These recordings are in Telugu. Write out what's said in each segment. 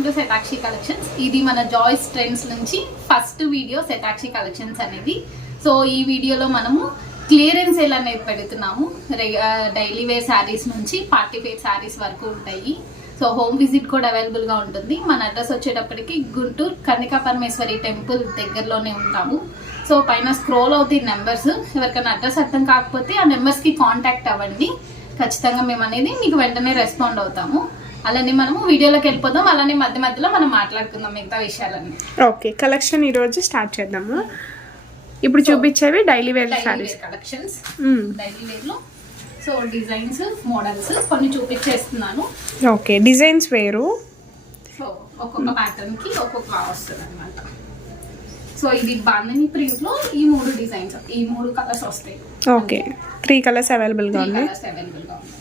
వెల్కమ్ టు శతాక్షి కలెక్షన్స్ ఇది మన జాయ్స్ ట్రెండ్స్ నుంచి ఫస్ట్ వీడియో శతాక్షి కలెక్షన్స్ అనేది. సో ఈ వీడియోలో మనము క్లియరెన్స్ సేల్ అనేది పెడుతున్నాము డైలీ వేర్ శారీస్ నుంచి పార్టీ వేర్ శారీస్ వరకు ఉంటాయి. సో హోమ్ విజిట్ కూడా అవైలబుల్గా ఉంటుంది. మన అడ్రస్ వచ్చేటప్పటికి గుంటూరు కన్నికా పరమేశ్వరి టెంపుల్ దగ్గరలోనే ఉంటాము. సో పైన స్క్రోల్ అవుతాయి నెంబర్స్ ఎవరికైనా అడ్రస్ అర్థం కాకపోతే ఆ నెంబర్స్కి కాంటాక్ట్ అవ్వండి. ఖచ్చితంగా మేము అనేది మీకు వెంటనే రెస్పాండ్ అవుతాము. అలానే మనము వీడియోలోకి వెళ్ళిపోదాం. అలానే మధ్య మధ్యలో మనం మాట్లాడుకుందాం మిగతా విషయాలన్నీ. ఓకే కలెక్షన్ ఈరోజు స్టార్ట్ చేద్దాము. ఇప్పుడు చూపించేవి డైలీ వేర్ కలెక్షన్స్. డైలీ వేర్లో సో డిజైన్స్ మోడల్స్ కొన్ని చూపించేస్తున్నాను. ఓకే డిజైన్స్ వేరు. సో ఒక్కొక్క ప్యాటర్న్కి ఒక్కొక్క వస్తుంది అనమాట సో ఇది బాందని ప్రింట్లో ఈ మూడు డిజైన్స్ ఈ మూడు కలర్స్ వస్తాయి. ఓకే త్రీ కలర్స్ అవైలబుల్గా ఉన్నాయి. కలర్స్ అవైలబుల్గా ఉన్నాయి.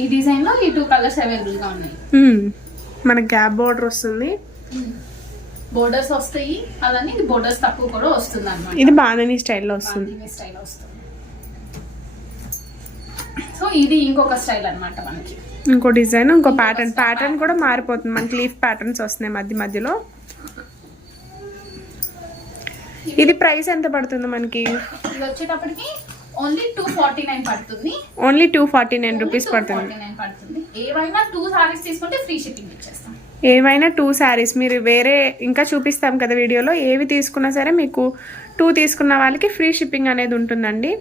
ఈ డిజైన్లో ఈ టూ కలర్స్ అవైలబుల్గా ఉన్నాయి. మనకి గ్యాప్ బార్డర్ వస్తుంది. బోర్డర్స్ వస్తాయి. అలానే ఇది బోర్డర్స్ తక్కువ కూడా వస్తుంది అనమాట ఇది బాణని స్టైల్లో వస్తుంది. స్టైల్ వస్తుంది. సో ఇది ఇంకొక స్టైల్ అన్నమాట మనకి. ఇంకో డిజైన్ ఇంకో ప్యాటర్న్ ప్యాటర్న్ కూడా మారిపోతుంది. మనకి లీఫ్ ప్యాటర్న్స్ వస్తున్నాయి మధ్య మధ్యలో. ఇది ప్రైస్ ఎంత పడుతుంది మనకి? ఇది వచ్చేటప్పటికి ఓన్లీ టూ ఫార్టీ నైన్ పడుతుంది. Only two forty nine rupees పడుతుంది. 249 పడుతుంది. ఏవైనా టూ సారీస్ తీసుకుంటే ఫ్రీ షిప్పింగ్ ఇచ్చేస్తాం. ఏవైనా టూ శారీస్ మీరు వేరే ఇంకా చూపిస్తాం కదా వీడియోలో ఏవి తీసుకున్నా సరే మీకు టూ తీసుకున్న వాళ్ళకి ఫ్రీ షిప్పింగ్ అనేది ఉంటుందండి.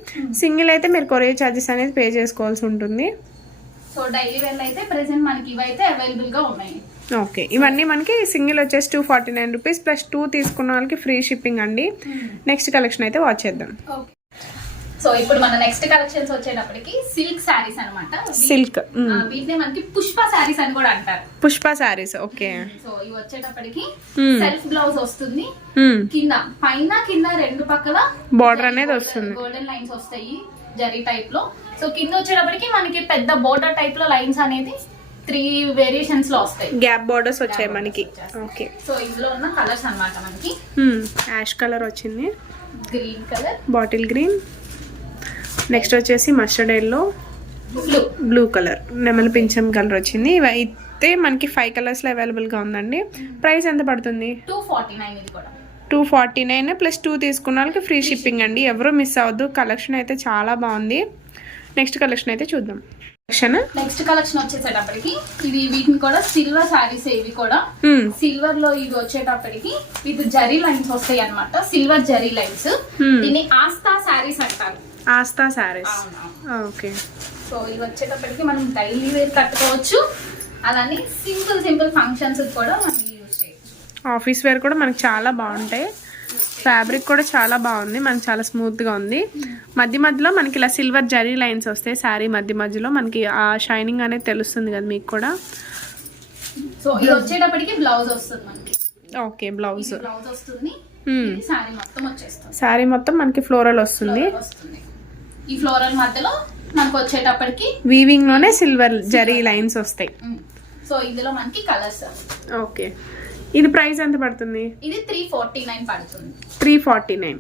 సింగిల్ అయితే మీరు కొరియర్ ఛార్జెస్ అనేది పే చేసుకోవాల్సి ఉంటుంది. సో డైలీ వేర్ అయితే ప్రెసెంట్ మనకి ఇవైతే అవైలబుల్గా ఉన్నాయి. ఓకే ఇవన్నీ మనకి సింగిల్ వచ్చేసి two forty nine rupees plus two తీసుకున్న వాళ్ళకి ఫ్రీ షిప్పింగ్ అండి. నెక్స్ట్ కలెక్షన్ అయితే వాచ్ చేద్దాం. ఓకే సో ఇప్పుడు మన నెక్స్ట్ కలెక్షన్స్ వచ్చేటప్పటికి సిల్క్ శారీస్ అనమాట సిల్క్ వీటిని మనకి పుష్ప శారీస్ అని కూడా అంటారు. పుష్ప శారీస్ ఓకే. సో ఇవి వచ్చేటప్పటికి. సెల్ఫ్ బ్లౌజ్ వస్తుంది. కింద పైన కింద రెండు పక్కల Border అనేది వస్తుంది. గోల్డెన్ లైన్స్ వస్తాయి జరీ టైప్లో. సో కింద వచ్చేటప్పటికి మనకి పెద్ద బోర్డర్ టైప్లో లైన్స్ అనేది త్రీ వేరియేషన్స్లో వస్తాయి. గ్యాప్ బార్డర్స్ వచ్చాయి మనకి. ఓకే సో ఇందులో ఉన్న కలర్స్ అన్నమాట మనకి. యాష్ కలర్ వచ్చింది. Green colour bottle green next వచ్చేసి మస్టర్డ్ ఎల్లో బ్లూ కలర్ నెమలి పింఛం కలర్ వచ్చింది. ఇవి అయితే మనకి ఫైవ్ కలర్స్లో అవైలబుల్గా ఉందండి. ప్రైస్ ఎంత పడుతుంది? టూ ఫార్టీ నైన్ ఇది కూడా. Two forty nine plus two తీసుకున్న వాళ్ళకి ఫ్రీ షిప్పింగ్ అండి. ఎవరు మిస్ అవ్వద్దు. కలెక్షన్ అయితే చాలా బాగుంది. నెక్స్ట్ కలెక్షన్ అయితే చూద్దాం. కలెక్షన్? నెక్స్ట్ కలెక్షన్ వచ్చేసేటప్పటికి ఇవి వీటిని కూడా సిల్వర్ శారీస్ ఇవి కూడా. సిల్వర్లో ఇవి వచ్చేటప్పటికి విత్ జరీ లైన్స్ వస్తాయి అన్నమాట. Silver zari lines. Hmm. దీన్ని ఆస్థా శారీస్ అంటారు. ఆస్తా శారీస్ అవునవును. ఓకే. సో ఇవి వచ్చేటప్పటికి మనం డైలీ వేర్ కట్టుకోవచ్చు. అలానే సింపుల్ సింపుల్ ఫంక్షన్స్ కూడా మనం యూజ్ చేయొచ్చు. ఆఫీస్ వేర్ కూడా మనకి చాలా బాగుంటాయి. ఫ్యాబ్రిక్ కూడా చాలా బాగుంది. మనకి చాలా స్మూత్గా ఉంది. మధ్య మధ్యలో మనకి ఇలా సిల్వర్ జరీ లైన్స్ వస్తాయి. శారీ మధ్య మధ్యలో మనకి ఆ షైనింగ్ అనేది తెలుస్తుంది కదా మీకు కూడా. సో ఇది వచ్చేటప్పటికి బ్లౌజ్ వస్తుంది మనకి. Okay blouse. బ్లౌజ్ వస్తుంది. శారీ మొత్తం వచ్చేస్తుంది. శారీ మొత్తం మనకి ఫ్లోరల్ వస్తుంది. ఈ ఫ్లోరల్ మధ్యలో మనకు వచ్చేటప్పటికి వీవింగ్లోనే సిల్వర్ జరీ లైన్స్ వస్తాయి. సో ఇందులో మనకి కలర్స్ ఓకే. ఇది ప్రైస్ ఎంత పడుతుంది? ఇది త్రీ ఫార్టీ నైన్ పడుతుంది. Three forty nine.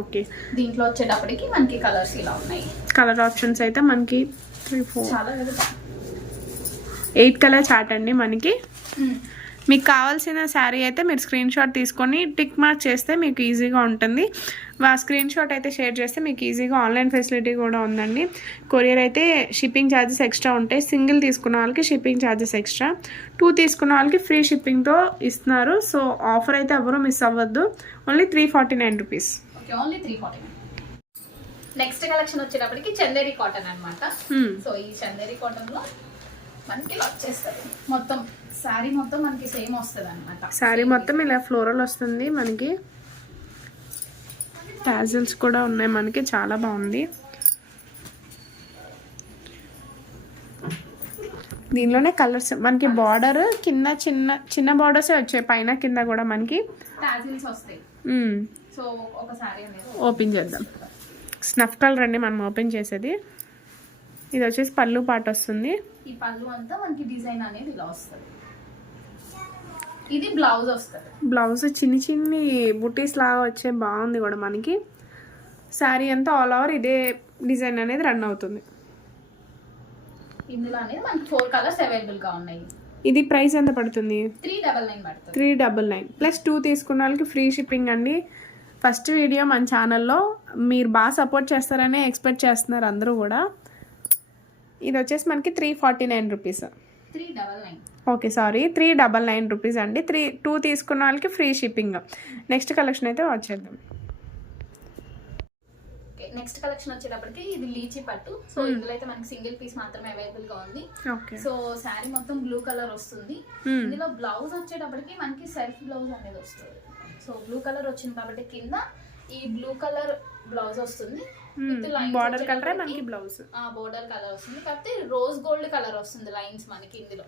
ఓకే. దీంట్లో వచ్చేటప్పటికి మనకి కలర్స్ ఇలా ఉన్నాయి. కలర్ ఆప్షన్స్ అయితే మనకి three four eight colour chart అండి మనకి. మీకు కావాల్సిన శారీ అయితే మీరు స్క్రీన్ షాట్ తీసుకొని టిక్ మార్క్ చేస్తే మీకు ఈజీగా ఉంటుంది. స్క్రీన్ షాట్ అయితే షేర్ చేస్తే మీకు ఈజీగా ఆన్లైన్ ఫెసిలిటీ కూడా ఉందండి. కొరియర్ అయితే షిప్పింగ్ ఛార్జెస్ ఎక్స్ట్రా ఉంటాయి. సింగిల్ తీసుకున్న వాళ్ళకి షిప్పింగ్ ఛార్జెస్ ఎక్స్ట్రా టూ తీసుకున్న వాళ్ళకి ఫ్రీ షిప్పింగ్తో ఇస్తున్నారు. సో ఆఫర్ అయితే ఎవరూ మిస్ అవ్వద్దు. Only three forty nine rupees only three forty nine next collection వచ్చేటప్పటికి చందేరి కాటన్ అన్నమాట. సో ఈ చందేరి కాటన్లో మనకి వచ్చేస్తుంది మొత్తం శారీ మొత్తం మనకి సేమ్ వస్తుంది అనమాట శారీ మొత్తం ఇలా ఫ్లోరల్ వస్తుంది మనకి. టాజిల్స్ కూడా ఉన్నాయి మనకి చాలా బాగుంది. దీనిలోనే కలర్స్ మనకి బార్డర్ కింద చిన్న చిన్న బార్డర్సే వచ్చాయి పైన కింద కూడా మనకి. ఓపెన్ చేద్దాం. స్నఫ్ కలర్ అండి మనం ఓపెన్ చేసేది. ఇది వచ్చేసి పళ్ళు పాట వస్తుంది. ఈ పళ్ళు అంతా మనకి డిజైన్ అనేది ఇలా వస్తుంది. ఇది బ్లౌజ్ వస్తుంది. బ్లౌజ్ చిన్ని చిన్ని బుటీస్ లాగా వచ్చే బాగుంది కూడా మనకి. శారీ అంతా ఆల్ ఓవర్ ఇదే డిజైన్ అనేది రన్ అవుతుంది. ఇందులో అనేది మనకి ఫోర్ కలర్స్ అవైలబుల్గా ఉన్నాయి. ఇది ప్రైస్ ఎంత పడుతుంది? త్రీ డబల్ నైన్ పడుతుంది. Three double nine plus two తీసుకున్న వాళ్ళకి ఫ్రీ షిప్పింగ్ అండి. ఫస్ట్ వీడియో మన ఛానల్లో మీరు బాగా సపోర్ట్ చేస్తారనే ఎక్స్పెక్ట్ చేస్తున్నారు అందరూ కూడా. ఇది వచ్చేసి మనకి three forty nine rupees three double nine okay sorry. Three double nine rupees అండి. త్రీ టూ తీసుకున్న వాళ్ళకి ఫ్రీ షిప్పింగ్. నెక్స్ట్ కలెక్షన్ అయితే వచ్చేద్దాం. నెక్స్ట్ కలెక్షన్ వచ్చేటప్పటికి ఇది లీచీ పట్టు. సో. ఇందులో అయితే మనకి సింగిల్ పీస్ మాత్రమే అవైలబుల్గా ఉంది. ఓకే. సో శారీ మొత్తం బ్లూ కలర్ వస్తుంది. ఇందులో బ్లౌజ్ వచ్చేటప్పటికి మనకి సెల్ఫ్ బ్లౌజ్ అనేది వస్తుంది. సో బ్లూ కలర్ వచ్చింది కాబట్టి కింద ఈ బ్లూ కలర్ బ్లౌజ్ వస్తుంది. బార్డర్ కలరే వచ్చేటప్పటికి- మనకి బ్లౌజ్ బోర్డర్ కలర్ వస్తుంది. కాకపోతే రోజ్ గోల్డ్ కలర్ వస్తుంది లైన్స్ మనకి ఇందులో.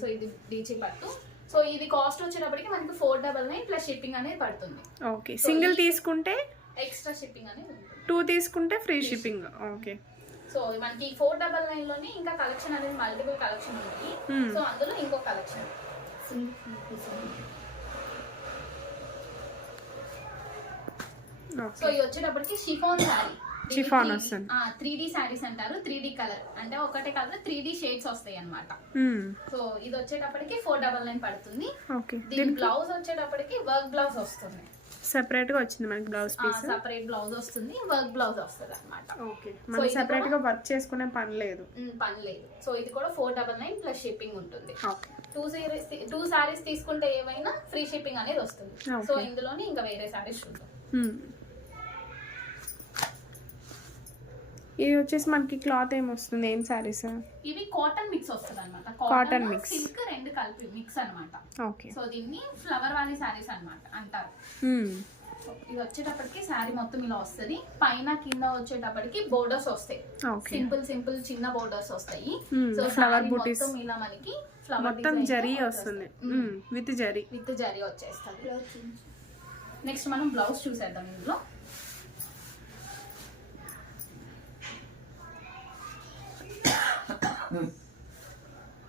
సో ఇది డీచీ పట్టు. సో ఇది కాస్ట్ వచ్చేటప్పటికి మనకి four double nine plus shipping అనేది పడుతుంది. ఓకే సింగిల్ తీసుకుంటే ఎక్స్ట్రా షిప్పింగ్ అనేది టూ తీసుకుంటే ఫ్రీ షిప్పింగ్ ఓకే సో మనకి ఫోర్ డబల్ నైన్లోనే ఇంకా కలెక్షన్ అనేది మల్టిపుల్ కలెక్షన్ ఉంది Hmm. సో అందులో ఇంకో కలెక్షన్ సో ఇది వచ్చేటప్పటికి షిఫాన్ శారీ Chiffon వస్తుంది. త్రీ డి శారీస్ అంటారు త్రీ డి కలర్. అంటే ఒకటే కలర్ త్రీ డి షేడ్స్ వస్తాయి అన్నమాట. సో ఇది వచ్చేటప్పటికి ఫోర్ డబల్ నైన్ పడుతుంది. దీని బ్లౌజ్ వచ్చేటప్పటికి వర్క్ బ్లౌజ్ వస్తుంది. సెపరేట్గా వచ్చింది మనకి బ్లౌజ్ పీస్ సపరేట్ బ్లౌజ్ వస్తుంది వర్క్ బ్లౌజ్ వస్తుంది అనమాట ఓకే మనకి ఇది సెపరేట్గా వర్క్ చేసుకునే పని లేదు. పని లేదు. సో ఇది కూడా four double nine plus shipping ఉంటుంది. టూ సారీస్ టూ సారీస్ తీసుకుంటే ఏవైనా ఫ్రీ షిప్పింగ్ అనేది వస్తుంది. సో ఇందులోనే ఇంకా వేరే సారీస్ చూద్దాం ఇది వచ్చేసి మనకి క్లాత్ ఏమొస్తుంది ఏం శారీస్ ఇవి కాటన్ మిక్స్ వస్తుంది అనమాట Cotton mix. సిల్క్ రెండు కలిపి మిక్స్ అన్నమాట. ఓకే సో దీన్ని ఫ్లవర్ వాలీ సారీస్ అన్నమాట అంటారు. సో ఇది వచ్చేటప్పటికి శారీ మొత్తం ఇలా వస్తుంది. పైన కింద వచ్చేటప్పటికి బోర్డర్స్ వస్తాయి. ఓకే సింపుల్ సింపుల్ చిన్న బోర్డర్స్ వస్తాయి. Hmm, so booties. మొత్తం ఇలా మనకి ఫ్లవర్ మొత్తం జరీ వస్తుంది. విత్ జరీ. విత్ జరీ వచ్చేస్తుంది. నెక్స్ట్ మనం బ్లౌజ్ చూసేద్దాం ఇందులో.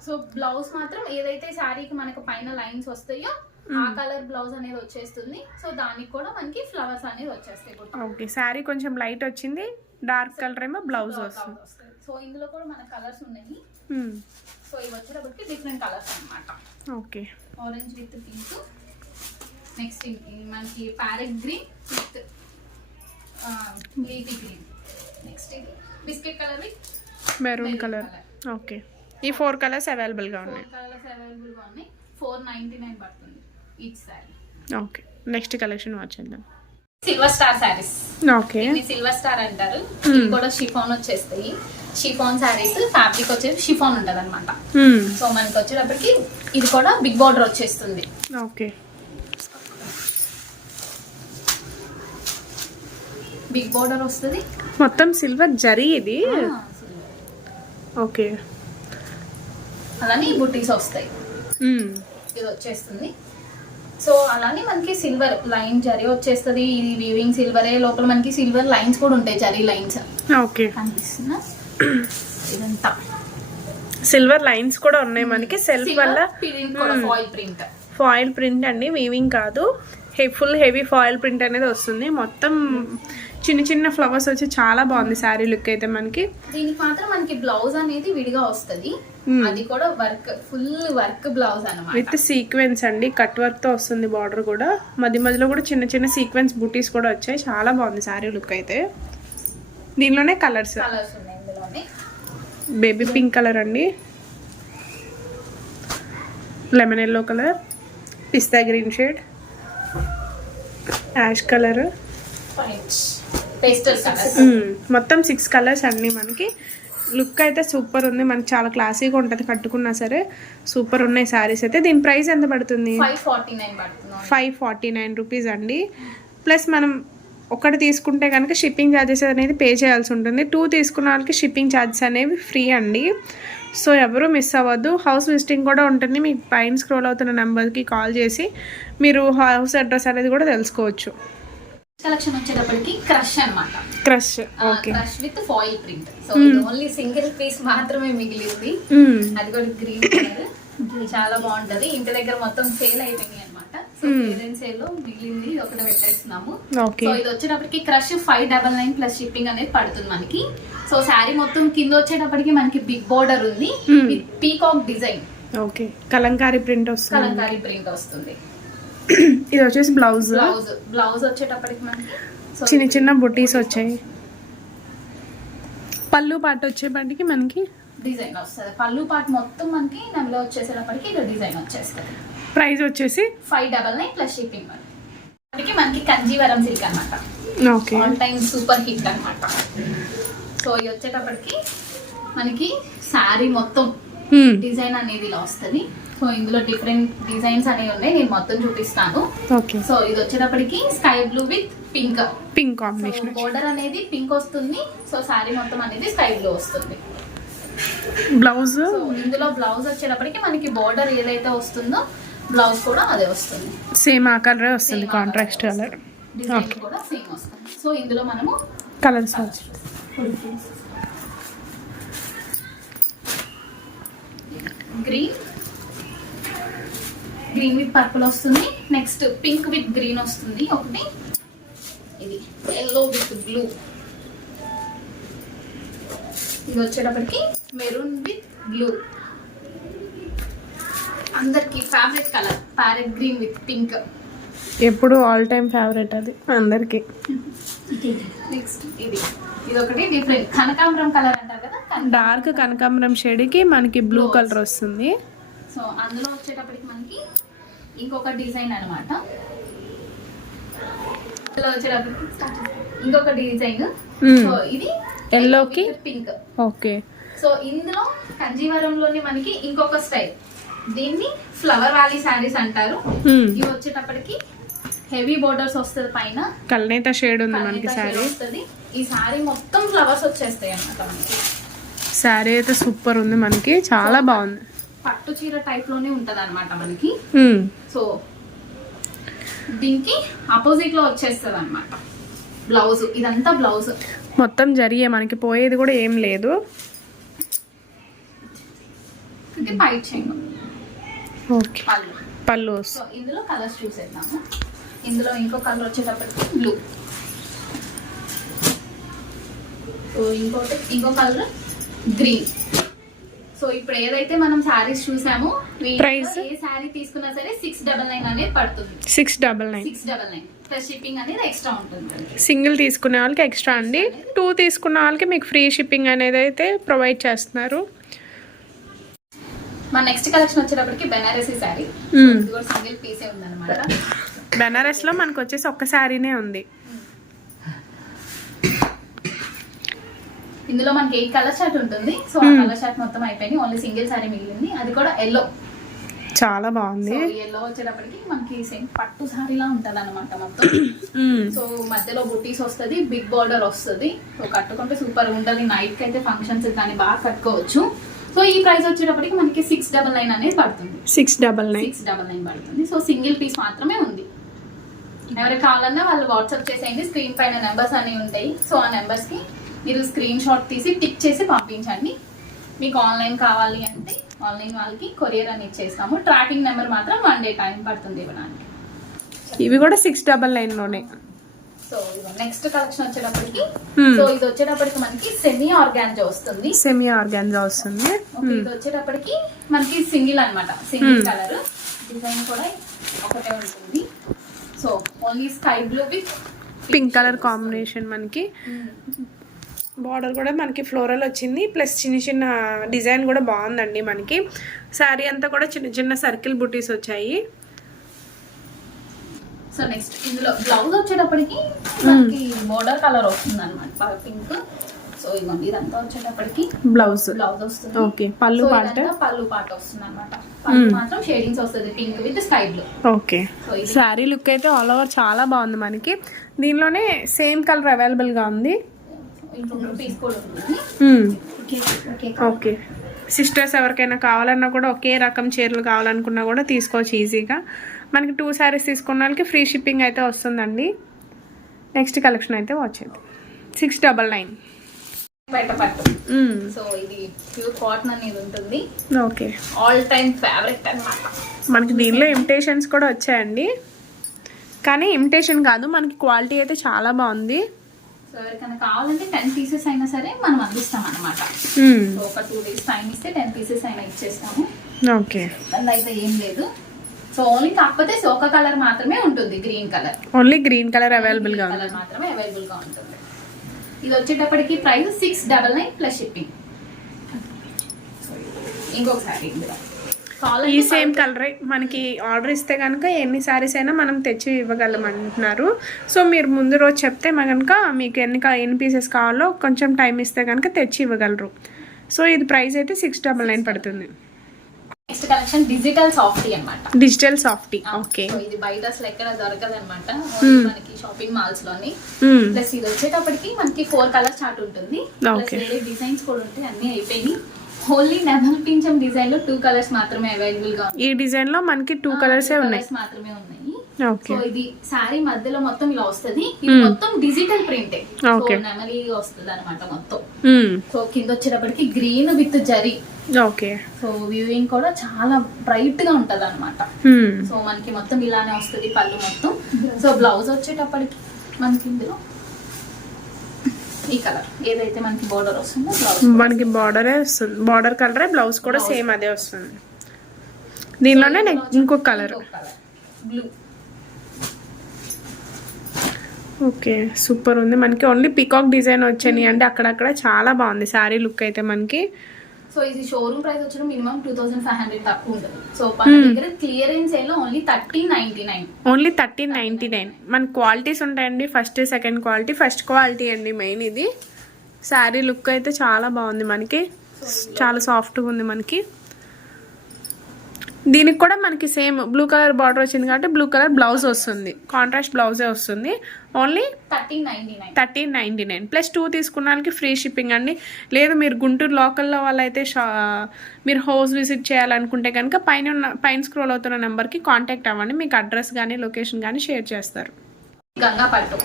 సో బ్లౌజ్ మాత్రం ఏదైతే శారీకి మనకు పైన లైన్స్ వస్తాయో ఆ కలర్ బ్లౌజ్ అనేది వచ్చేస్తుంది. సో దానికి కూడా మనకి ఫ్లవర్స్ అనేది వచ్చేస్తాయి ఓకే శారీ కొంచెం లైట్ వచ్చింది డార్క్ కలర్ ఏమో బ్లౌజ్ వస్తుంది. సో ఇందులో కూడా మన కలర్స్ ఉన్నాయి. సో ఇవి వచ్చేటప్పటికి డిఫరెంట్ కలర్స్ అన్నమాట. Okay. Orange with pink next మనకి parrot green with leafy green next biscuit colour with maroon colour. Okay. ఈ ఫోర్ కలర్స్ అవైలబుల్గా ఉన్నాయి. కలర్స్ అవైలబుల్గా ఉన్నాయి. ఫోర్ నైన్ పడుతుంది each sari. Okay. Next collection వచ్చేద్దాం. Silver star saris okay. Silver star అంటారు. ఇవి కూడా షిఫాన్ వచ్చేస్తాయి. షిఫాన్ శారీస్ ఫ్యాబ్రిక్ వచ్చేసి షిఫాన్ ఉంటది అనమాట Hmm, సో మనకి వచ్చేటప్పటికి ఇది కూడా బిగ్ బార్డర్ వచ్చేస్తుంది. ఓకే. బిగ్ బార్డర్ వస్తుంది. మొత్తం సిల్వర్ జరీ ఇది? ఆ, ఓకే. అలానే బుటీస్ వస్తాయి. Hmm, ఇది వచ్చేస్తుంది. సో అలానే మనకి సిల్వర్ లైన్ జరీ వచ్చేస్తుంది. ఇది వీవింగ్ సిల్వరే లోపల మనకి సిల్వర్ లైన్స్ కూడా ఉంటాయి జరీ లైన్స్. ఓకే. ఇదంతా. సిల్వర్ లైన్స్ కూడా ఉన్నాయి మనకి. సెల్ఫ్ వల్ల print foil print foil print అండి వీవింగ్ కాదు. ఫుల్ హెవీ ఫాయిల్ ప్రింట్ అనేది వస్తుంది. మొత్తం చిన్న చిన్న ఫ్లవర్స్ వచ్చి చాలా బాగుంది శారీ లుక్ అయితే మనకి. దీనికి మాత్రం మనకి బ్లౌజ్ అనేది విడిగా వస్తది. Hmm. అది కూడా వర్క్ ఫుల్ వర్క్ బ్లౌజ్ అన్నమాట. విత్ సీక్వెన్స్ అండి కట్ వర్క్తో వస్తుంది బార్డర్ కూడా. మధ్య మధ్యలో కూడా చిన్న చిన్న సీక్వెన్స్ బూటీస్ కూడా వచ్చాయి. చాలా బాగుంది శారీ లుక్ అయితే. దీనిలోనే కలర్స్. కలర్స్ ఉన్నాయి ఇందులోనే. బేబీ పింక్ కలర్ అండి. Lemon yellow colour. Pista green shade. Ash colour. Pastel colours మొత్తం సిక్స్ కలర్స్ అన్ని మనకి. లుక్ అయితే సూపర్ ఉంది. మనకి చాలా క్లాసీగా ఉంటుంది కట్టుకున్నా సరే. సూపర్ ఉన్నాయి శారీస్ అయితే. దీని ప్రైస్ ఎంత పడుతుంది? ఫైవ్ ఫార్టీ నైన్ పడుతుంది. ఫైవ్ ఫార్టీ నైన్ రూపీస్ అండి. ప్లస్ మనం ఒకటి తీసుకుంటే కనుక షిప్పింగ్ ఛార్జెస్ అనేది పే చేయాల్సి ఉంటుంది. టూ తీసుకున్న వాళ్ళకి షిప్పింగ్ ఛార్జెస్ అనేవి ఫ్రీ అండి. సో ఎవరు మిస్ అవ్వద్దు. హౌస్ విజిటింగ్ కూడా ఉంటుంది. మీకు పైన స్క్రోల్ అవుతున్న నెంబర్కి కాల్ చేసి మీరు హౌస్ అడ్రస్ అనేది కూడా తెలుసుకోవచ్చు. కలెక్షన్ వచ్చేటప్పటికి క్రష్ అన్నమాట. Crush crush with foil print. So only single piece మాత్రమే మిగిలింది. అది కూడా గ్రీన్ కలర్ చాలా బాగుంటది. ఇంటి దగ్గర మొత్తం సేల్ అయిపోయింది అనమాట సో క్లియరెన్స్ సేల్లో మిగిలింది. ఒకటి పెట్టేస్తున్నాము. సో ఇది వచ్చేటప్పటికి crush five double nine plus shipping అనేది పడుతుంది మనకి. సో శారీ మొత్తం కింద వచ్చేటప్పటికి మనకి బిగ్ బోర్డర్ ఉంది. Hmm. With peacock design okay Kalamkari print వస్తుంది. కలంకారీ ప్రింట్ వస్తుంది. ఇది వచ్చేసి బ్లౌజ్. బ్లౌజ్ బ్లౌజ్ వచ్చేటప్పటికి మనకి చిన్న చిన్న బుటీస్ వచ్చాయి. పళ్ళు పాట వచ్చేపాటికి మనకి డిజైన్ వస్తుంది. పళ్ళు పాటు మొత్తం మనకి నమిలో వచ్చేసేటప్పటికి ఇది డిజైన్ వచ్చేస్తుంది. ప్రైస్ వచ్చేసి five double nine plus shipping మనకి మనకి కంజీవరం సిల్క్ అనమాట okay. All time super hit అనమాట సో ఇది వచ్చేటప్పటికి మనకి శారీ మొత్తం. డిజైన్ అనేది ఇలా వస్తుంది. సో ఇందులో డిఫరెంట్ డిజైన్స్ అనేవి ఉన్నాయి. నేను మొత్తం చూపిస్తాను. ఓకే సో ఇది వచ్చేటప్పటికి sky blue with pink pink combination border అనేది పింక్ వస్తుంది. సో శారీ మొత్తం అనేది స్కై బ్లూ వస్తుంది. బ్లౌజ్ ఇందులో బ్లౌజ్ వచ్చేటప్పటికి మనకి బోర్డర్ ఏదైతే వస్తుందో బ్లౌజ్ కూడా అదే వస్తుంది. సేమ్ ఆ కలరే వస్తుంది కాంట్రాస్ట్ కలర్ డిజైన్. కూడా సేమ్ వస్తుంది. సో ఇందులో మనము colours green green with purple వస్తుంది. నెక్స్ట్ పింక్ విత్ గ్రీన్ వస్తుంది. ఒకటి. ఇది. ఎల్లో విత్ బ్లూ ఇది వచ్చేటప్పటికి మెరూన్ విత్ బ్లూ అందరికి favourite colour parrot green with pink ఎప్పుడు ఆల్ టైమ్ ఫేవరెట్ అది. అందరికి. నెక్స్ట్ ఇది. ఇది ఒకటి డిఫరెంట్ కనకాంబరం కలర్ అంటారు కదా? డార్క్ కనకాంబరం షేడ్కి మనకి బ్లూ. కలర్ వస్తుంది. సో అందులో వచ్చేటప్పటికి మనకి ఇంకొక డిజైన్ అనమాట. ఇంకొక డిజైన్. Hmm. సో ఇది Yellow కి? పింక్ ఓకే సో ఇందులో కంజీవరంలోని మనకి ఇంకొక స్టైల్ దీన్ని ఫ్లవర్ వ్యాలీ శారీస్ అంటారు. Hmm. ఇవి వచ్చేటప్పటికి హెవీ బోర్డర్స్ వస్తుంది పైన. కల్నేత షేడ్ ఉంది మనకి శారీ వస్తుంది. ఈ శారీ మొత్తం ఫ్లవర్స్ వచ్చేస్తాయి అన్నమాట మనకి. శారీ అయితే సూపర్ ఉంది మనకి. చాలా బాగుంది. పట్టు చీర టైప్లోనే ఉంటది అనమాట మనకి. సో దీనికి ఆపోజిట్లో వచ్చేస్తుంది అనమాట బ్లౌజ్ ఇదంతా బ్లౌజ్ మొత్తం జరిగే మనకి పోయేది కూడా ఏం లేదు. ఇది ఓకే. పళ్ళు. పళ్ళు సో ఇందులో కలర్స్ చూసేద్దాము. ఇందులో ఇంకో కలర్ వచ్చేటప్పటికి బ్లూ ఇంకోటి ఇంకో కలర్ గ్రీన్ సో ఇప్పుడు ఏదైతే మనం శారీస్ చూసామో Price? ఏ శారీ తీసుకున్నా సరే సిక్స్ డబల్ నైన్ అనేది పడుతుంది. Six double nine six double nine shipping అనేది ఎక్స్ట్రా ఉంటుంది. సింగిల్ తీసుకునే వాళ్ళకి ఎక్స్ట్రా అండి. టూ తీసుకున్న వాళ్ళకి మీకు ఫ్రీ షిప్పింగ్ అనేది అయితే ప్రొవైడ్ చేస్తున్నారు. మన నెక్స్ట్ కలెక్షన్ వచ్చేటప్పటికి బెనారసీ కూడా సింగిల్ పీసే ఉందన్నమాట. బెనారస్లో మనకు వచ్చేసి ఒక్క శారీనే ఉంది. ఇందులో మనకి ఎయిట్ కలర్ షర్ట్ ఉంటుంది. సో ఆ. కలర్ షర్ట్ మొత్తం అయిపోయింది. ఓన్లీ సింగిల్ శారీ మిగిలింది. అది కూడా ఎల్లో చాలా బాగుంది. ఎల్లో వచ్చేటప్పటికి మనకి సేమ్ పట్టు శారీలా ఉంటది అనమాట మొత్తం. సో మధ్యలో బుటీస్ వస్తుంది బిగ్ బార్డర్ వస్తుంది. సో కట్టుకుంటే సూపర్ ఉంటుంది. నైట్కి అయితే ఫంక్షన్స్ కానీ బాగా కట్టుకోవచ్చు. సో ఈ ప్రైస్ వచ్చేటప్పటికి మనకి సిక్స్ డబల్ నైన్ అనేది పడుతుంది. Six double nine six double nine పడుతుంది. సో సింగిల్ పీస్ మాత్రమే ఉంది. ఎవరికి కావాలన్నా వాళ్ళు వాట్సాప్ చేసేయండి. స్క్రీన్ పైన నెంబర్స్ అనేవి ఉంటాయి. సో ఆ నెంబర్స్కి మీరు స్క్రీన్ షాట్ తీసి టిక్ చేసి పంపించండి. మీకు ఆన్లైన్ కావాలి అంటే ఆన్లైన్ వాళ్ళకి కొరియర్ అని ఇచ్చేస్తాము ట్రాకింగ్ నెంబర్ మాత్రం వన్ డే టైం పడుతుంది ఇవ్వడానికి. ఇవి కూడా సిక్స్ డబల్ నైన్లోనే సో నెక్స్ట్ కలెక్షన్ వచ్చేటప్పటికి Hmm. సో ఇది వచ్చేటప్పటికి మనకి సెమీ ఆర్గాన్జా వస్తుంది. సెమీ ఆర్గాన్జా వస్తుంది. ఓకే ఇది వచ్చేటప్పటికి మనకి సింగిల్ అన్నమాట. Single Hmm. కలర్ డిజైన్ కూడా ఒకటే ఉంటుంది. So only sky blue with pink colour combination మనకి. బార్డర్ కూడా మనకి ఫ్లోరల్ వచ్చింది. ప్లస్ చిన్న చిన్న డిజైన్ కూడా బాగుందండి మనకి. శారీ అంతా కూడా చిన్న చిన్న సర్కిల్ బుటీస్ వచ్చాయి. సో నెక్స్ట్ ఇందులో బ్లౌజ్ వచ్చేటప్పటికి మనకి బోర్డర్ కలర్ వస్తుంది అనమాట పింక్ సో ఇదిగోండి ఇదంతా వచ్చేటప్పటికి బ్లౌజ్. బ్లౌజ్ వస్తుంది. ఓకే. పళ్ళు పాట పళ్ళు పాట వస్తుంది అనమాట. మాత్రం షేడింగ్స్ వస్తుంది pink with sky blue okay. Sari look అయితే ఆల్ ఓవర్ చాలా బాగుంది మనకి. దీనిలోనే సేమ్ కలర్ అవైలబుల్గా ఉంది. ఓకే సిస్టర్స్ ఎవరికైనా కావాలన్నా కూడా ఒకే రకం చీరలు కావాలనుకున్నా కూడా తీసుకోవచ్చు ఈజీగా. మనకి టూ శారీస్ తీసుకున్న వాళ్ళకి ఫ్రీ షిప్పింగ్ అయితే వస్తుందండి. నెక్స్ట్ కలెక్షన్ అయితే వచ్చేది సిక్స్ డబల్ నైన్. బయట పట్టు. సో ఇది ప్యూర్ కాటన్ అనేది ఉంటుంది. ఓకే. ఆల్ టైమ్ ఫేవరెట్ మనకి దీనిలో ఇమిటేషన్స్ కూడా వచ్చాయండి. కానీ ఇమిటేషన్ కాదు మనకి క్వాలిటీ అయితే చాలా బాగుంది. సో ఎవరికైనా కావాలంటే టెన్ పీసెస్ అయినా సరే మనం అందిస్తాం అనమాట. సో ఒక టూ డేస్ టైం ఇస్తే టెన్ పీసెస్ అయినా ఇచ్చేస్తాము. ఓకే ఇబ్బంది అయితే ఏం లేదు. సో ఓన్లీ కాకపోతే సో ఒక కలర్ మాత్రమే ఉంటుంది green colour only green colour అవైలబుల్గా ఉంది. కలర్ మాత్రమే అవైలబుల్గా ఉంటుంది. ఇది వచ్చేటప్పటికి price six double nine plus shipping ఇంకొకసారి ఇందులో. ఈ సేమ్ కలరే మనకి ఆర్డర్ ఇస్తే కనుక ఎన్ని సారీస్ అయినా మనం తెచ్చి ఇవ్వగలం అంటున్నారు సో మీరు ముందు రోజు చెప్తే కనుక మీకు ఎన్ని ఎన్ని పీసెస్ కావాలో కొంచెం టైం ఇస్తే కనుక తెచ్చి ఇవ్వగలరు. సో ఇది ప్రైస్ అయితే సిక్స్ డబల్ నైన్ పడుతుంది. నెక్స్ట్ కలెక్షన్ డిజిటల్ సాఫ్టీ అన్నమాట. Digital softy okay. సో ఇది బయట అసలు ఎక్కడ దొరకదు అనమాట Hmm. మనకి షాపింగ్ మాల్స్లోని. ప్లస్ ఇది వచ్చేటప్పటికి మనకి ఫోర్ కలర్ చార్ట్ ఉంటుంది. డిజైన్స్ కూడా ఉంటాయి. అన్ని అయిపోయినాయి. ఓన్లీ డబల్ పింఛం డిజైన్లో టూ కలర్స్ మాత్రమే అవైలబుల్గా ఈ డిజైన్లో మనకి టూ కలర్సే ఉన్నాయి. మాత్రమే ఉన్నాయి. సో ఇది సారీ మధ్యలో మొత్తం ఇలా వస్తది. ఇది Hmm. మొత్తం డిజిటల్ ప్రింటే. నెమలి వస్తుంది అనమాట మొత్తం. సో కింద వచ్చేటప్పటికి green with zari okay so viewing కూడా చాలా బ్రైట్గా ఉంటది అనమాట. సో మనకి మొత్తం ఇలానే వస్తుంది పళ్ళు మొత్తం. సో బ్లౌజ్ వచ్చేటప్పటికి మనకి ఇందులో ఈ కలర్. ఏదైతే మనకి బోర్డర్ వస్తుందో బ్లౌజ్ మనకి బార్డరే వస్తుంది. బార్డర్ కలరే బ్లౌజ్ కూడా సేమ్ అదే వస్తుంది. దీనిలోనే నెక్ ఇంకొక కలర్ బ్లూ ఓకే సూపర్ ఉంది. మనకి ఓన్లీ పికాక్ డిజైన్ వచ్చాయి అంటే అక్కడక్కడ చాలా బాగుంది. శారీ లుక్ అయితే మనకి. సో ఇది షోరూమ్ ప్రైస్ వచ్చి minimum two thousand five hundred తక్కువ ఉంటుంది. సో మన దగ్గర క్లియరెన్స్లో only thirty ninety nine only thirteen ninety nine మన క్వాలిటీస్ ఉంటాయండి first second quality first quality అండి మెయిన్ ఇది. శారీ లుక్ అయితే చాలా బాగుంది మనకి. చాలా సాఫ్ట్గా ఉంది మనకి. దీనికి కూడా మనకి సేమ్ బ్లూ కలర్ బార్డర్ వచ్చింది కాబట్టి బ్లూ కలర్ బ్లౌజ్ వస్తుంది. కాంట్రాస్ట్ బ్లౌజే వస్తుంది. Only thirteen ninety nine. Plus two తీసుకున్న వాళ్ళకి ఫ్రీ షిప్పింగ్ అండి. లేదు మీరు గుంటూరు లోకల్లో వాళ్ళైతే షా మీరు హౌస్ విజిట్ చేయాలనుకుంటే కనుక పైన ఉన్న పైన స్క్రోల్ అవుతున్న నెంబర్కి కాంటాక్ట్ అవ్వండి. మీకు అడ్రస్ కానీ లొకేషన్ కానీ షేర్ చేస్తారు. గంగా పట్టు.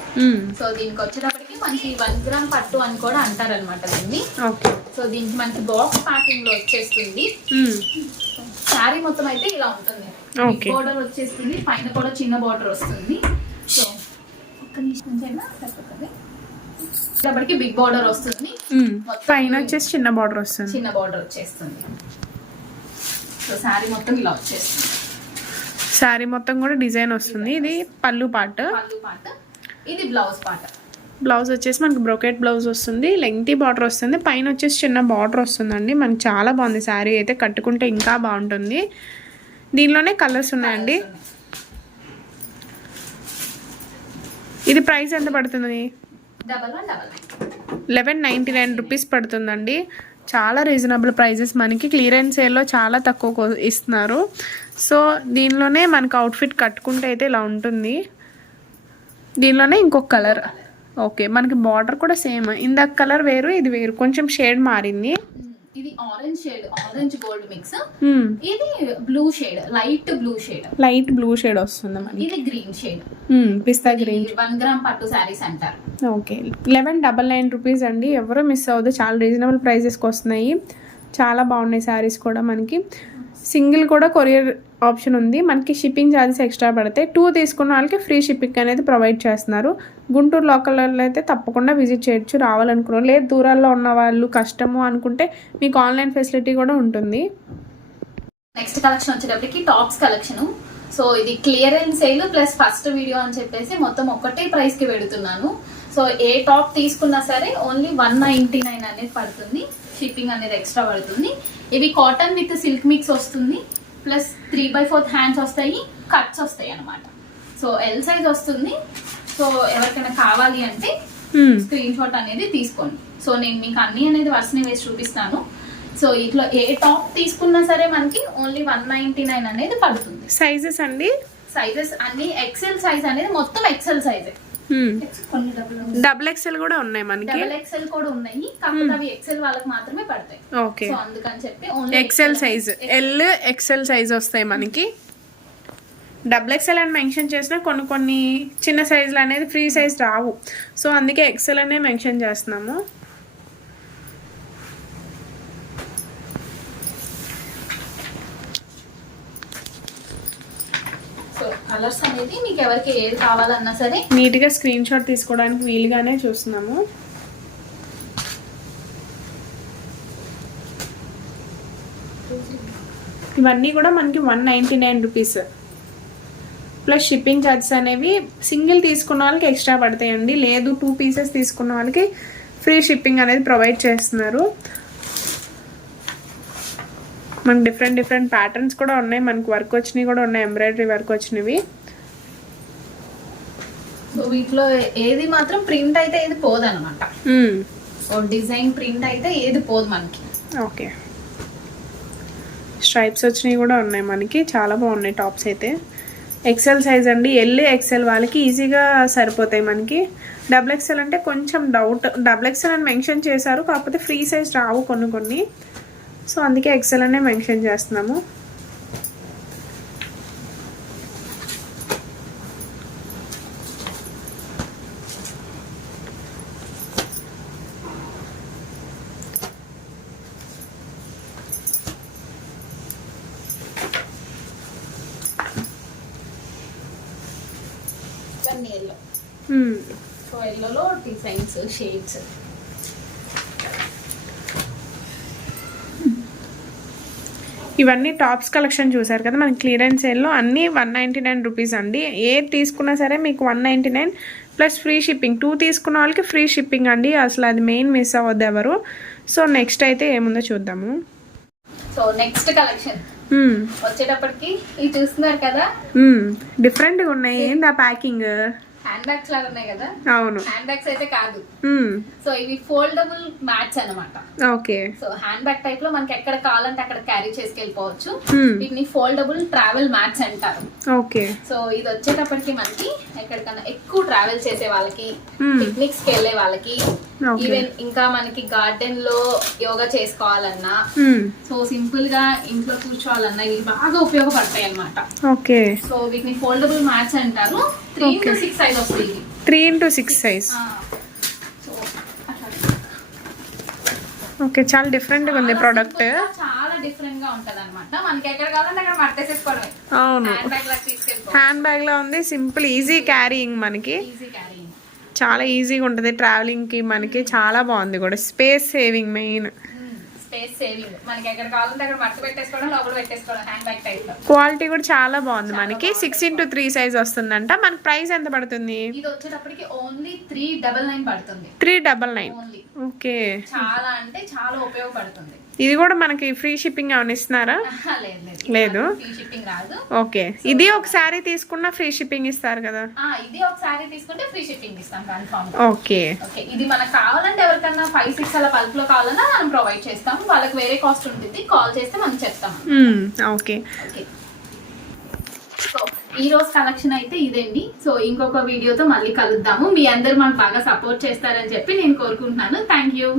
సో దీనికి వచ్చేటప్పటికి మనకి వన్ గ్రామ్ పట్టు అని కూడా అంటారనమాట దీన్ని. ఓకే. సో దీనికి మనకి బాక్స్ ప్యాకింగ్లో వచ్చేస్తుంది. శారీ మొత్తం అయితే ఇలా ఉంటుంది. బోర్డర్ వచ్చేస్తుంది. పైన కూడా చిన్న బోర్డర్ వస్తుంది. సో ఒక్క నిమిషం ఉంచండి, సరిపోతుంది. ఇప్పటికి బిగ్ బోర్డర్ వస్తుంది. పైన వచ్చేసి చిన్న బార్డర్ వస్తుంది. చిన్న బోర్డర్ వచ్చేస్తుంది. సో శారీ మొత్తం ఇలా వచ్చేస్తుంది. శారీ మొత్తం కూడా డిజైన్ వస్తుంది. ఇది పళ్ళు పార్ట్ ఇది బ్లౌజ్ పాట. బ్లౌజ్ వచ్చేసి మనకి బ్రొకెట్ బ్లౌజ్ వస్తుంది. లెంగ్తీ బార్డర్ వస్తుంది. పైన వచ్చేసి చిన్న బార్డర్ వస్తుందండి. మనకి చాలా బాగుంది శారీ అయితే. కట్టుకుంటే ఇంకా బాగుంటుంది. దీనిలోనే కలర్స్ ఉన్నాయండి. ఇది ప్రైస్ ఎంత పడుతుంది? లెవెన్ నైంటీ నైన్ రూపీస్ పడుతుందండి. చాలా రీజనబుల్ ప్రైజెస్ మనకి. క్లియరెన్స్ సేల్లో చాలా తక్కువ ఇస్తున్నారు. సో దీనిలోనే మనకి అవుట్ఫిట్ కట్టుకుంటే అయితే ఇలా ఉంటుంది. దీనిలోనే ఇంకొక కలర్ ఓకే మనకి బార్డర్ కూడా సేమ్ ఇందాక కలర్ వేరు ఇది వేరు. కొంచెం షేడ్ మారింది. ఇది orange shade orange gold mix. ఇది blue shade light blue shade light blue shade వస్తుంది మనకి. ఇది గ్రీన్ షేడ్ మ్మ్. పిస్తా గ్రీన్ వన్ గ్రామ్ పట్టు శారీస్ అంటారు. Okay eleven double nine rupees అండి. ఎవరు మిస్ అవ్వదు. చాలా రీజనబుల్ ప్రైజెస్కి వస్తున్నాయి. చాలా బాగున్నాయి శారీస్ కూడా మనకి. సింగిల్ కూడా కొరియర్ ఆప్షన్ ఉంది. మనకి షిప్పింగ్ ఛార్జెస్ ఎక్స్ట్రా పడతాయి టూ తీసుకున్న వాళ్ళకి ఫ్రీ షిప్పింగ్ అనేది ప్రొవైడ్ చేస్తున్నారు. గుంటూరు లోకల్లో అయితే తప్పకుండా విజిట్ చేయొచ్చు రావాలనుకున్న లేదు దూరాల్లో ఉన్న వాళ్ళు కష్టము అనుకుంటే మీకు ఆన్లైన్ ఫెసిలిటీ కూడా ఉంటుంది. నెక్స్ట్ కలెక్షన్ వచ్చేటప్పటికి టాప్స్ కలెక్షన్. సో ఇది clearance sale plus first video అని చెప్పేసి మొత్తం ఒకటే ప్రైస్కి పెడుతున్నాను. సో ఏ టాప్ తీసుకున్నా సరే ఓన్లీ వన్ నైన్టీ నైన్ అనేది పడుతుంది. షిప్పింగ్ అనేది ఎక్స్ట్రా పడుతుంది. ఇవి కాటన్ విత్ సిల్క్ మిక్స్ వస్తుంది. Plus three by fourth hands వస్తాయి కట్స్ వస్తాయి అన్నమాట. సో ఎల్ సైజ్ వస్తుంది. సో ఎవరికైనా కావాలి అంటే. స్క్రీన్ షాట్ అనేది తీసుకోండి. సో నేను మీకు అన్ని అనేది వర్స్ని వేసి చూపిస్తాను. సో ఇట్లా ఏ టాప్ తీసుకున్నా సరే మనకి ఓన్లీ వన్ నైన్టీ నైన్ అనేది పడుతుంది. సైజెస్ అండి? సైజెస్ అన్ని ఎక్సెల్ సైజ్ అనేది మొత్తం ఎక్సెల్ సైజే డబుల్ ఎక్స్ఎల్ కూడా ఉన్నాయి మనకి. డబల్ ఎక్సెల్ కూడా ఉన్నాయి. కాకపోతే అవి ఎక్సెల్ వాళ్ళకి మాత్రమే పడతాయి. ఓకే సో అందుకని చెప్పి only XL size L XL size వస్తాయి మనకి. డబుల్ ఎక్సెల్ అని మెన్షన్ చేసిన కొన్ని కొన్ని చిన్న సైజులు అనేది ఫ్రీ సైజ్ రావు. సో అందుకే ఎక్సెల్ అనే మెన్షన్ చేస్తున్నాము సో కలర్స్ అనేది మీకు ఎవరికి ఏది కావాలన్నా సరే నీట్గా స్క్రీన్ షాట్ తీసుకోవడానికి వీలుగానే చూస్తున్నాము. ఇవన్నీ కూడా మనకి one ninety nine rupees. Plus shipping charges అనేవి సింగిల్ తీసుకున్న వాళ్ళకి ఎక్స్ట్రా పడతాయండి. లేదు టూ పీసెస్ తీసుకున్న వాళ్ళకి ఫ్రీ షిప్పింగ్ అనేది ప్రొవైడ్ చేస్తున్నారు. మనకి డిఫరెంట్ డిఫరెంట్ ప్యాటర్న్స్ కూడా ఉన్నాయి. మనకి వర్క్ వచ్చినవి కూడా ఉన్నాయి. ఎంబ్రాయిడరీ వర్క్ వచ్చినవి. వీటిలో ఏది మాత్రం ప్రింట్ అయితే ఏది. సో డిజైన్ ప్రింట్ అయితే ఏది పోదు మనకి. ఓకే. స్ట్రైప్స్ వచ్చినవి కూడా ఉన్నాయి మనకి. చాలా బాగున్నాయి టాప్స్ అయితే. ఎక్సెల్ సైజ్ అండి. ఎల్ ఎక్సెల్ వాళ్ళకి ఈజీగా సరిపోతాయి మనకి. డబుల్ ఎక్సెల్ అంటే కొంచెం డౌట్ డబుల్ ఎక్సెల్ అని మెన్షన్ చేశారు. కాకపోతే ఫ్రీ సైజ్ రావు కొన్ని కొన్ని. సో అందుకే ఎక్సెల్ అనే మెన్షన్ చేస్తున్నాము. ఎల్లో. ఎల్లోలో డిజైన్స్ షేడ్స్. ఇవన్నీ టాప్స్ కలెక్షన్ చూసారు కదా మనకి క్లియరెన్స్ సేల్లో అన్నీ వన్ నైంటీ నైన్ రూపీస్ అండి. ఏ తీసుకున్నా సరే మీకు one ninety nine plus free shipping. Two తీసుకున్న వాళ్ళకి ఫ్రీ షిప్పింగ్ అండి అసలు అది మెయిన్ మిస్ అవ్వద్దు ఎవరు. సో నెక్స్ట్ అయితే ఏముందో చూద్దాము. So next collection. వచ్చేటప్పటికి ఇవి చూస్తున్నారు కదా. డిఫరెంట్గా ఉన్నాయి. ఏంది ఆ ప్యాకింగ్? హ్యాండ్ బ్యాగ్స్ లాగా ఉన్నాయి కదా? అవును. హ్యాండ్ బ్యాగ్స్ అయితే కాదు. సో ఇవి ఫోల్డబుల్ మ్యాట్స్ అన్నమాట. ఓకే. సో హ్యాండ్ బ్యాగ్ టైప్లో మనకి ఎక్కడ కావాలంటే అక్కడ క్యారీ చేసుకెళ్ళిపోవచ్చు. వీటిని ఫోల్డబుల్ ట్రావెల్ మ్యాట్స్ అంటారు. ఓకే. సో ఇది వచ్చేటప్పటికి మనకి ఎక్కడికన్నా ఎక్కువ ట్రావెల్ చేసే వాళ్ళకి. పిక్నిక్స్కి వెళ్ళే వాళ్ళకి ఈవెన్ ఇంకా మనకి గార్డెన్లో యోగా చేసుకోవాలన్నా. సో సింపుల్గా ఇంట్లో కూర్చోవాలన్నా ఇవి బాగా ఉపయోగపడతాయి అన్నమాట. ఓకే. సో వీటిని ఫోల్డబుల్ మ్యాట్స్ అంటారు. Three into six size three into six size. Okay చాలా ఉంది ప్రోడక్ట్ డిఫరెంట్గా ఉంటది అనమాట మనకి ఎక్కడ కావాలంటే అక్కడ మట్టేసేసుకోవడమే అవును. హ్యాండ్ బ్యాగ్ బ్యాగ్లో ఉంది. సింపుల్ ఈజీ క్యారీయింగ్ మనకి. చాలా ఈజీగా ఉంటుంది. ట్రావెలింగ్కి మనకి చాలా బాగుంది కూడా. Space saving main space saving మనకి ఎక్కడ కావాలంటే అక్కడ మట్ట పెట్టేసుకోవడం లోపల పెట్టేసుకోవడం హ్యాండ్ బ్యాగ్ టైప్ క్వాలిటీ కూడా చాలా బాగుంది మనకి. సిక్స్ ఇంటూ త్రీ సైజ్ వస్తుందంట. మనకి ప్రైస్ ఎంత పడుతుంది? ఇది వచ్చేటప్పటికి ఓన్లీ త్రీ డబల్ నైన్ పడుతుంది. త్రీ డబల్ నైన్ ఓకే చాలా అంటే చాలా ఉపయోగపడుతుంది. ఇది కూడా మనకి ఫ్రీ షిప్పింగ్ ఏమైనా ఇస్తున్నారా? లేదు ఓకే. ఇది ఒక శారీ తీసుకున్నా ఫ్రీ షిప్పింగ్ ఇస్తారు కదా? ఇది ఒకసారి తీసుకుంటే ఫ్రీ షిప్పింగ్ ఇస్తాం ఓకే. ఇది మనకు కావాలంటే ఎవరికన్నా ఫైవ్ సిక్స్ అలా బల్క్లో కావాలన్నా మనం ప్రొవైడ్ చేస్తాం. వాళ్ళకి వేరే కాస్ట్ ఉంటుంది. కాల్ చేస్తే మనం చెప్తాం. ఓకే. ఓకే. సో ఈ రోజు కలెక్షన్ అయితే ఇదండి. సో ఇంకొక వీడియోతో మళ్ళీ కలుద్దాము. మీ అందరు మనకు బాగా సపోర్ట్ చేస్తారని చెప్పి నేను కోరుకుంటున్నాను. Thank you